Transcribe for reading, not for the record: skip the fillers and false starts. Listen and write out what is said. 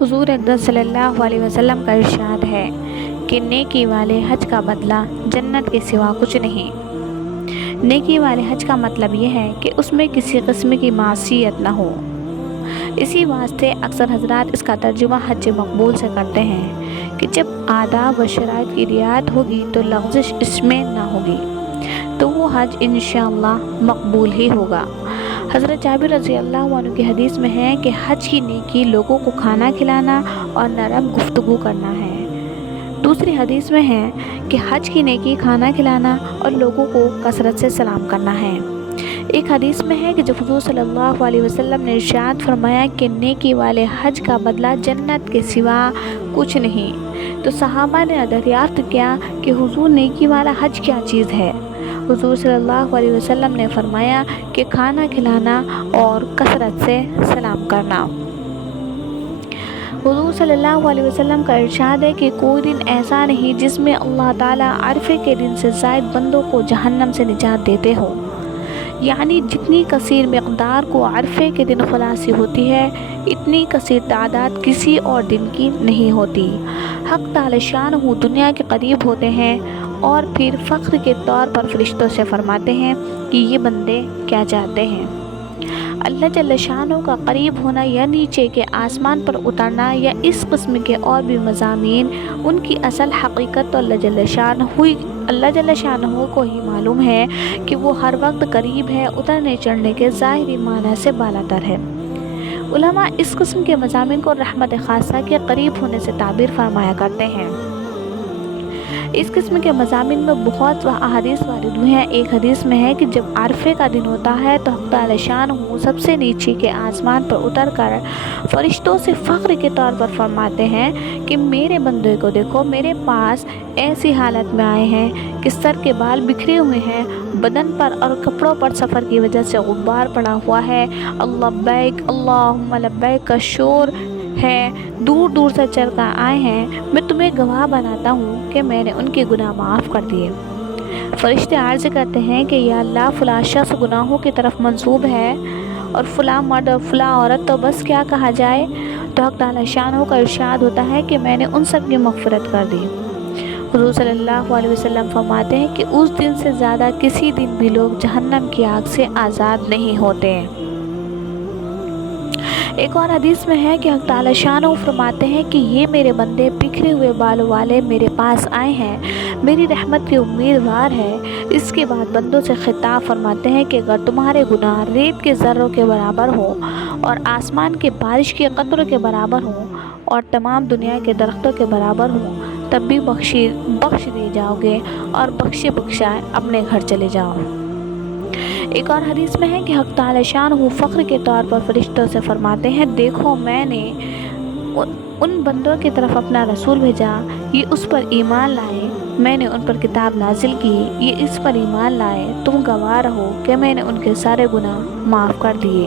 حضور اقدس صلی اللہ علیہ وسلم کا ارشاد ہے کہ نیکی والے حج کا بدلہ جنت کے سوا کچھ نہیں۔ نیکی والے حج کا مطلب یہ ہے کہ اس میں کسی قسم کی معصیت نہ ہو۔ اسی واسطے اکثر حضرات اس کا ترجمہ حج مقبول سے کرتے ہیں کہ جب آداب و شرائط کی رعایت ہوگی تو لغزش اس میں نہ ہوگی، تو وہ حج انشاءاللہ مقبول ہی ہوگا۔ حضرت جابر رضی اللہ عنہ کی حدیث میں ہے کہ حج کی نیکی لوگوں کو کھانا کھلانا اور نرم گفتگو کرنا ہے۔ دوسری حدیث میں ہے کہ حج کی نیکی کھانا کھلانا اور لوگوں کو کثرت سے سلام کرنا ہے۔ ایک حدیث میں ہے کہ جب حضور صلی اللہ علیہ وسلم نے ارشاد فرمایا کہ نیکی والے حج کا بدلہ جنت کے سوا کچھ نہیں، تو صحابہ نے دریافت کیا کہ حضور نیکی والا حج کیا چیز ہے؟ حضور صلی اللہ علیہ وسلم نے فرمایا کہ کھانا کھلانا اور کثرت سے سلام کرنا۔ حضور صلی اللہ علیہ وسلم کا ارشاد ہے کہ کوئی دن ایسا نہیں جس میں اللہ تعالیٰ عرفے کے دن سے زائد بندوں کو جہنم سے نجات دیتے ہو، یعنی جتنی کثیر مقدار کو عرفے کے دن خلاصی ہوتی ہے، اتنی کثیر تعداد کسی اور دن کی نہیں ہوتی۔ حق تعالی شانہ دنیا کے قریب ہوتے ہیں اور پھر فخر کے طور پر فرشتوں سے فرماتے ہیں کہ یہ بندے کیا چاہتے ہیں۔ اللہ جل شانہ کا قریب ہونا یا نیچے کے آسمان پر اترنا یا اس قسم کے اور بھی مضامین، ان کی اصل حقیقت تو اللہ جل شانہ کو ہی معلوم ہے کہ وہ ہر وقت قریب ہے، اترنے چڑھنے کے ظاہری معنی سے بالاتر ہے۔ علماء اس قسم کے مضامین کو رحمت خاصہ کے قریب ہونے سے تعبیر فرمایا کرتے ہیں۔ اس قسم کے مضامین میں بہت احادیث وارد ہوئی ہیں۔ ایک حدیث میں ہے کہ جب عرفے کا دن ہوتا ہے تو حق تعالی شانہ سب سے نیچے کے آسمان پر اتر کر فرشتوں سے فخر کے طور پر فرماتے ہیں کہ میرے بندے کو دیکھو، میرے پاس ایسی حالت میں آئے ہیں کہ سر کے بال بکھرے ہوئے ہیں، بدن پر اور کپڑوں پر سفر کی وجہ سے غبار پڑا ہوا ہے، لبیک اللہم لبیک کا شور ہے، دور دور سے چل کر آئے ہیں، میں تمہیں گواہ بناتا ہوں کہ میں نے ان کے گناہ معاف کر دیے۔ فرشتے عرض کرتے ہیں کہ یا اللہ، فلاں شخص گناہوں کی طرف منسوب ہے اور فلاں مرد اور فلاں عورت، تو بس کیا کہا جائے؟ تو حق تعالی شانہ کا ارشاد ہوتا ہے کہ میں نے ان سب کی مغفرت کر دی۔ حضور صلی اللہ علیہ وسلم فرماتے ہیں کہ اس دن سے زیادہ کسی دن بھی لوگ جہنم کی آگ سے آزاد نہیں ہوتے۔ ایک اور حدیث میں ہے کہ حق تعالی شانہ فرماتے ہیں کہ یہ میرے بندے بکھرے ہوئے بالوں والے میرے پاس آئے ہیں، میری رحمت کے امیدوار ہے۔ اس کے بعد بندوں سے خطاب فرماتے ہیں کہ اگر تمہارے گناہ ریت کے ذروں کے برابر ہو اور آسمان کے بارش کے قطروں کے برابر ہوں اور تمام دنیا کے درختوں کے برابر ہوں، تب بھی بخش دیے جاؤ گے اور بخشائے اپنے گھر چلے جاؤ۔ ایک اور حدیث میں ہے کہ حق تعالی شانہ فخر کے طور پر فرشتوں سے فرماتے ہیں دیکھو، میں نے ان بندوں کی طرف اپنا رسول بھیجا، یہ اس پر ایمان لائے، میں نے ان پر کتاب نازل کی، یہ اس پر ایمان لائے، تم گواہ رہو کہ میں نے ان کے سارے گناہ معاف کر دیے۔